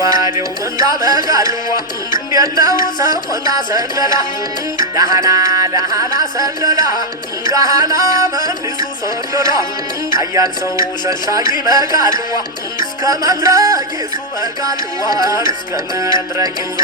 ዋዲው ምናበጋልዋ እንደለው ሰቆጣ ሰንደላ ዳሃና ሰንደላ ዳሃና መንሱ ሰንደላ አያል ሰው ሸሻጊ በጋልዋ እስከ መድረቂሱ በጋልዋ እስከ መድረቂሱ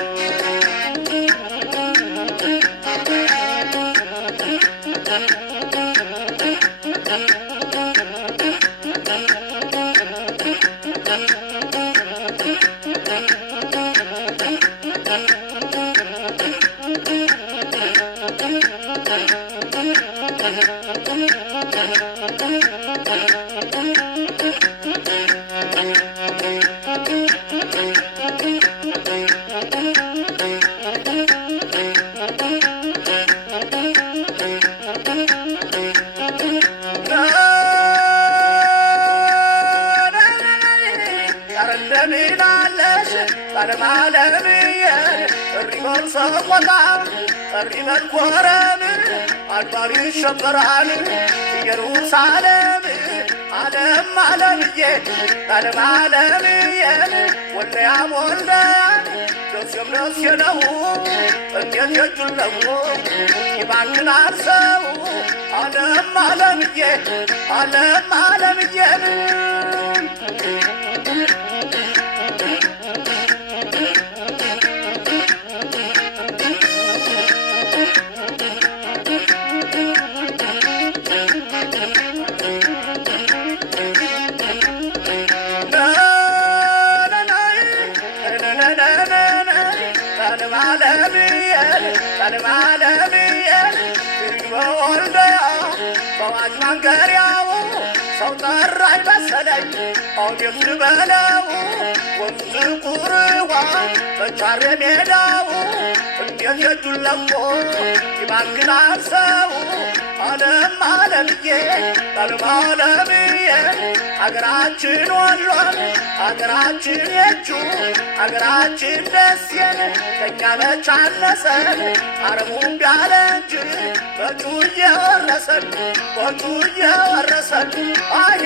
ማለምየን ሪሞን ሰቆጣ ሪመን ኮረም አድባሪ ሸበራን ኢየሩሳሌም ዓለም ዓለምዬ ዓለም ዓለምዬን ወልደያ ወልደያን ደስየም ደስየነው እንዴት የጁለው ይባክናል ሰው ዓለም ዓለምዬ ዓለም ዓለምዬን ዓለምዬን ወልደያ በዋጅ ማንገሪያው ሰው ጠራኝ መሰለኝ አውዴት ልበለው ወንዝ ቁርዋ በቻሬ ሜዳው እንዴት የጁን ለቆ ይባክናል ሰው ዓለም ዓለምዬ ዓለም ዓለምዬ አገራችን ወሎን አገራችን የጁ አገራችን ደስየን ከኛ መቻነሰን አረሙን ቢያለ እንጂ በጁ እየወረሰን አይ